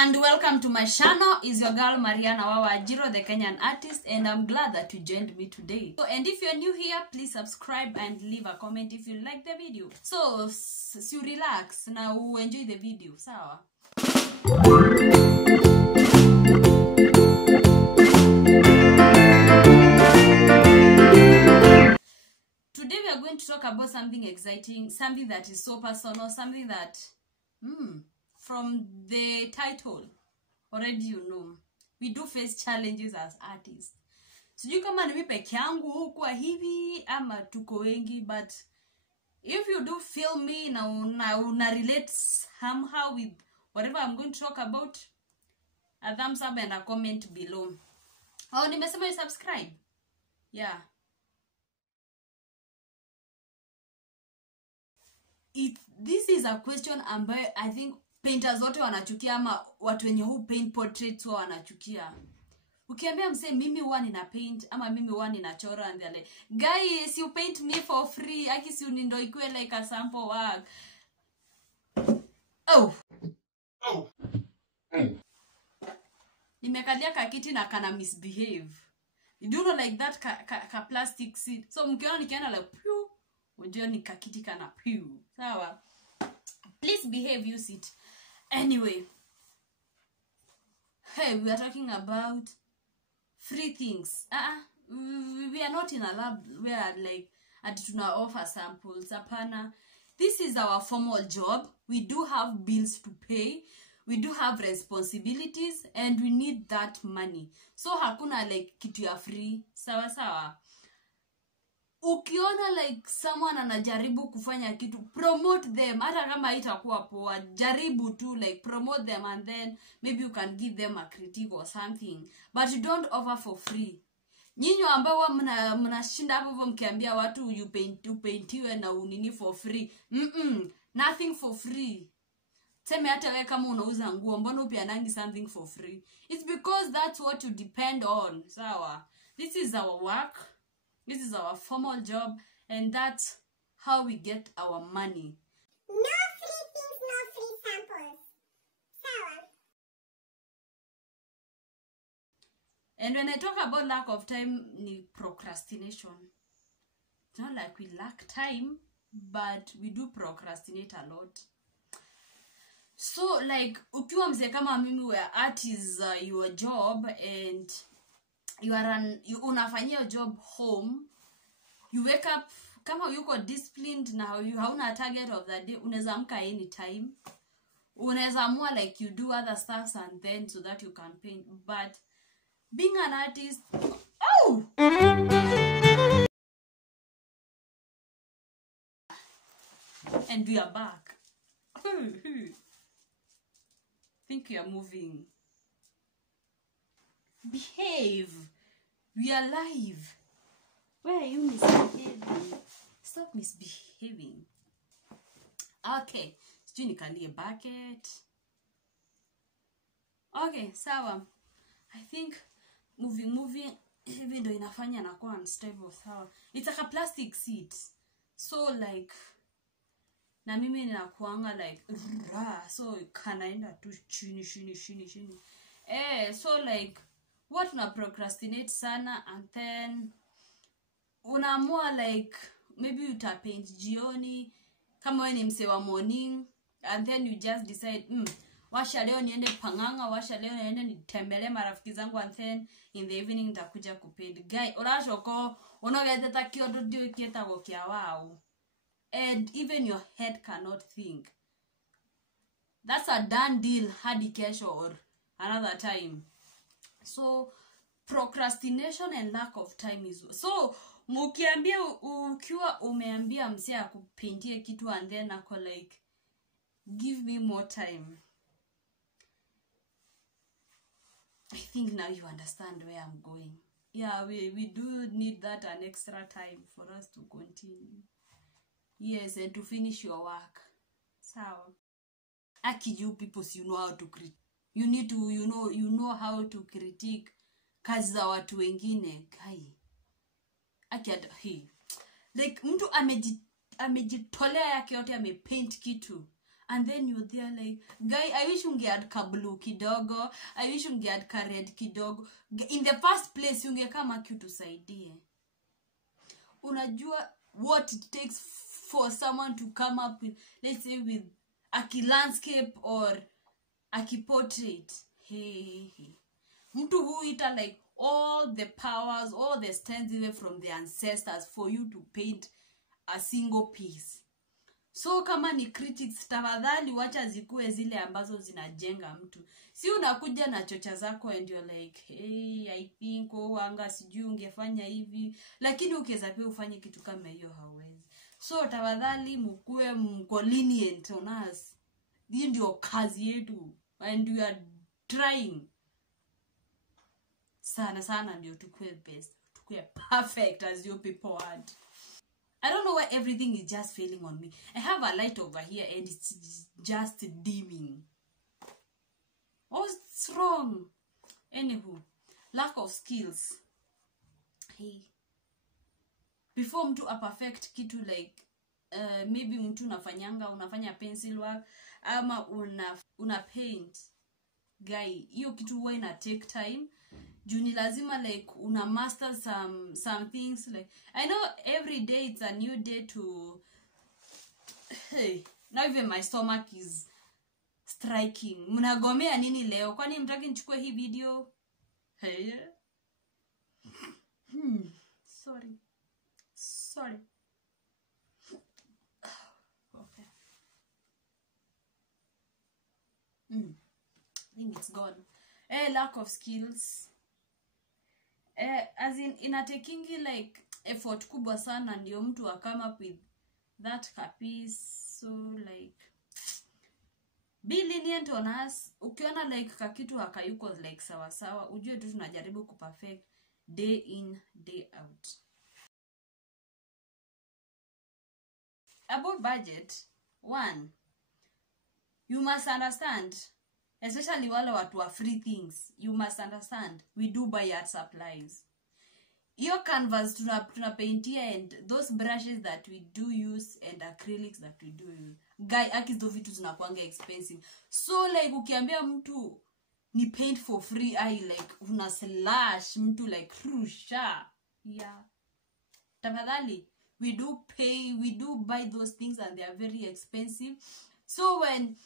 And welcome to my channel. Is your girl Marynyagacu, the Kenyan artist, and I'm glad that you joined me today. So, and if you're new here, please subscribe and leave a comment if you like the video. So you relax now, enjoy the video. Sawa. Today we are going to talk about something exciting, something that is so personal, something that from the title already you know, we do face challenges as artists. Sijui kama ni mimi peke yangu kwa hivi ama tuko wengi, but if you do feel me na una relate somehow with whatever I'm going to talk about, a thumbs up and a comment below. Oh, nimesema you subscribe. Yeah. This is a question ambayo I think painters wote wanachukia, ama watu wenye who paint portraits wao wanachukia. Ukiambia msee mimi huwa nina paint ama mimi huwa ninachora, and they're like, guys, you paint me for free, aki si unindo ikue like a sample work. Nimekalia kakiti na kana misbehave. You do not like that ka plastic seat. So mkiona nikiana like pew, unajua ni kakiti kana pew. Sawa. Please behave, use it. Anyway, hey, we are talking about free things. We are not in a lab where like tuna offer samples. Apana. This is our formal job. We do have bills to pay. We do have responsibilities and we need that money. So hakuna like kitu ya free. Sawa sawa. Ukiona like someone anajaribu kufanya kitu, promote them. Hata kama itakuwa poa, jaribu tu, like promote them, and then maybe you can give them a critique or something, but you don't offer for free. Nyinyi ambao mnashinda hapo mkiambia watu you paintiwe na unini for free. Nothing for free. Sema hata wewe kama unauza nguo, mbona upianangi something for free? It's because that's what you depend on. Sawa. This is our work. This is our formal job, and that's how we get our money. No free things, no free samples. Sawa. And when I talk about lack of time, ni procrastination. It's not like we lack time, but we do procrastinate a lot. So like, ukiwa mzee kama mimi, where art is your job and you unafanyia job home, you wake up, kama yuko disciplined na you hauna target of the day, unaweza amka anytime, unaweza amua like you do other stuff and then so that you can paint. But being an artist, and we are back. Think you are moving. Behave. We are live. Where are you misbehaving? Stop misbehaving. Okay. Sijui nikalie bucket. Okay, sawa. I think moving even though inafanya nakuwa unstable, sawa. It's like a plastic seat. So like na mimi ninakuanga like so kanaenda tu chini. So like what una procrastinate sana, and then unaamua like maybe utapaint jioni kama wewe ni mse wa morning, and then you just decide washa leo niende Panganga, washa leo niende nitembelee marafiki zangu, and then in the evening nitakuja kupaint. Guy orashoko unogeta kiodo dio kietago kia wao, and even your head cannot think. That's a done deal, hadi kesho or another time. So procrastination and lack of time is so mukiambia ukiwa umeambia msee akupaintie kitu and then ako like give me more time. I think now you understand where I'm going. Yeah, we do need that an extra time for us to continue. Yes, and to finish your work. So you people, you know how to critique. You need to, you know how to critique kazi za watu wengine. Kai. Like mtu amejitolea yake yote, amepaint kitu. and then you're there like, guy, I wish ungead ka blue kidogo, I wish ungead ka red kidogo. In the first place ungekama kutusaidie. Unajua what it takes for someone to come up with, let's say, with a landscape or a portrait. Hey. Mtu huita like all the powers, all the strength even from the ancestors for you to paint a single piece. So kama ni critics, tafadhali wacha zikuwe zile ambazo zinajenga mtu. Si unakuja na chocha zako and you're like, hey, I think anga sijui ungefanya hivi, lakini ukiweza pia ufanye kitu kama hiyo hauwezi. So tafadhali mkuwe mko lenient on us. Hii ndio kazi yetu and we are trying sana ndio tukue best, tukue perfect as you people want. I don't know why everything is just failing on me. I have a light over here and it's just dimming. What's wrong? Anywho, lack of skills. Hey, before mtu a perfect kitu like maybe mtu unafanya pencil work ama una paint, guy, hiyo kitu huwa ina take time. Juni lazima like una master some things. Like I know every day it's a new day to, hey, now even my stomach is striking. Mnagomea nini leo? Kwani mtaki nichukue hii video? Hey. Sorry. Okay. I think it's gone. Lack of skills. As in taking like effort kubwa sana ndio mtu come up with that piece. So like be lenient on us. Ukiona like kakitu hakayuko like sawa, ujue tu tunajaribu kuperfect day in day out. About budget, 1, you must understand, especially wale watu wa free things, you must understand we do buy art supplies. Your canvas tuna paintia and those brushes that we do use and acrylics that we do use, guy, akizo vitu zinakuanga expensive. So like ukiambia mtu ni paint for free, I like una slash mtu like rusha. Yeah, tafadhali, we do pay, we do buy those things and they are very expensive. So when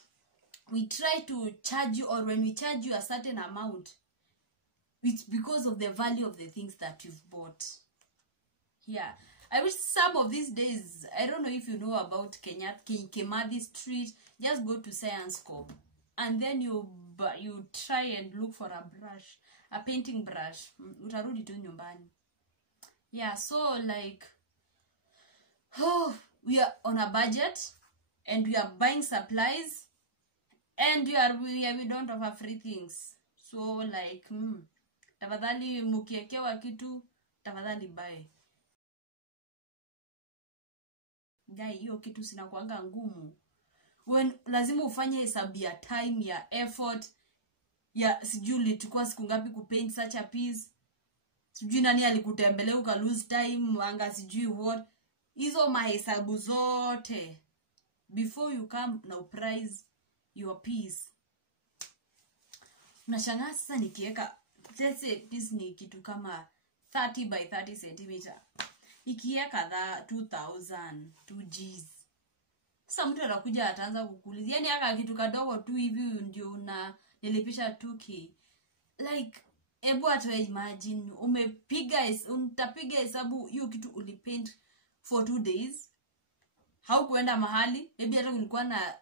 we try to charge you, or when we charge you a certain amount, it's because of the value of the things that you've bought. Yeah, I wish some of these days, I don't know if you know about Kimathi Street, just go to Science Corp and then you try and look for a brush, a painting brush. Utarudi tu nyumbani. Yeah, so like, we are on a budget and we are buying supplies and we don't have free things. So like, tafadhali mukiekewa kitu, tafadhali buy. Guy, hiyo kitu sinakuanga ngumu. When lazima ufanye hesabu ya time, ya effort, ya sijui litukua siku ngapi kupaint such a piece, sijui nani alikutembelea uka lose time, anga sijui what. Hizo mahesabu zote before you come na price your piece. Unashangaa sasa nikiweka, let's say piece ni kitu kama 30 by 30 cm. Nikiweka 2000 2Gs. Sasa mtu anakuja ataanza kukuuliza, yani aka kitu kadogo tu hivi ndio nilipisha 2K. Like, ebu ata imagine utapiga hesabu hiyo kitu ulipaint for 2 days. Haukuenda mahali, maybe hata kulikuwa na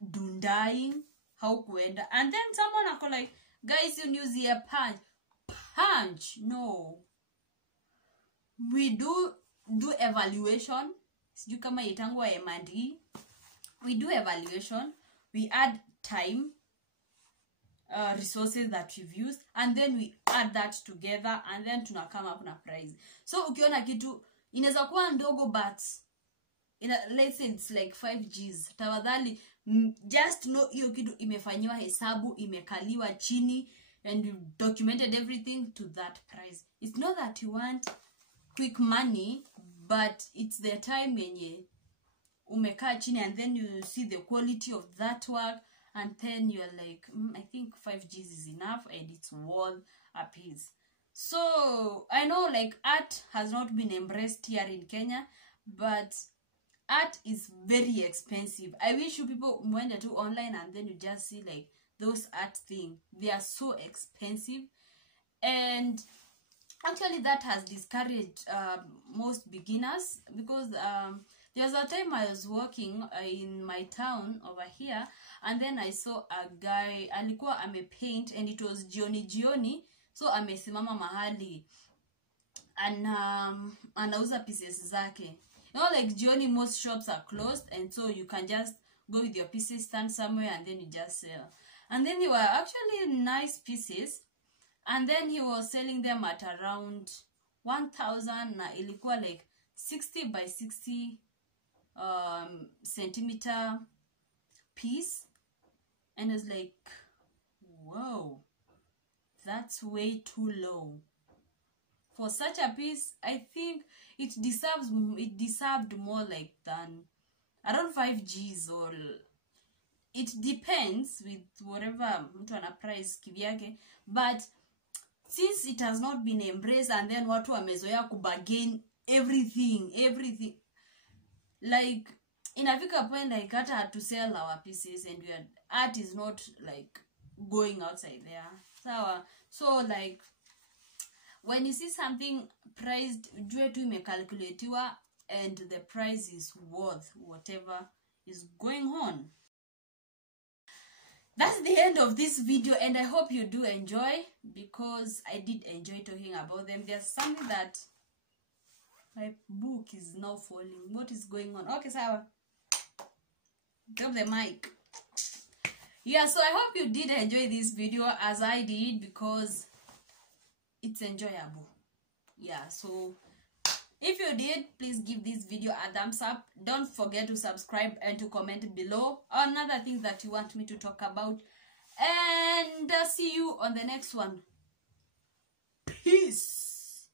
dundaing, haukuenda. And then someone ako like, guys, you use a punch. No. We do evaluation. Sijui kama itangwa M&E. We do evaluation. We add time, resources that we've used, and then we add that together and then tuna come up na price. So ukiona kitu inaweza kuwa ndogo but let's say it's like 5Gs. Tafadhali just know hiyo kitu imefanywa hesabu, imekaliwa chini and you documented everything to that price. It's not that you want quick money, but it's the time yenye umekaa chini and then you see the quality of that work, and then you're like, I think 5Gs is enough and it's worth a piece. So I know like art has not been embraced here in Kenya, but art is very expensive. I wish you people went to online and then you just see like those art things. They are so expensive, and actually that has discouraged most beginners, because there was a time I was working in my town over here, and then I saw a guy alikuwa amepaint, and it was jioni, so amesimama mahali and anauza pieces zake. You know, like jioni most shops are closed, and so you can just go with your pieces, stand somewhere, and then you just sell. And then they were actually nice pieces, and then he was selling them at around 1,000, na ilikuwa like 60 by 60 centimeter piece, and I was like, whoa, that's way too low for such a piece. I think it deserved more like than around 5Gs, or it depends with whatever mtu ana price kivyake, but since it has not been embraced, and then watu wamezoea kubargain everything, like inafika point like hata had to sell our pieces, and art is not like going outside there. So like when you see something priced, jue tu imecalculatiwa, and the price is worth whatever is going on. That's the end of this video, and I hope you do enjoy, because I did enjoy talking about them. There's something that my book is now falling. What is going on? Okay, Sawa, drop the mic. Yeah, so I hope you did enjoy this video as I did, because it's enjoyable. Yeah, so if you did, please give this video a thumbs up. Don't forget to subscribe and to comment below on other things that you want me to talk about, and see you on the next one. Peace.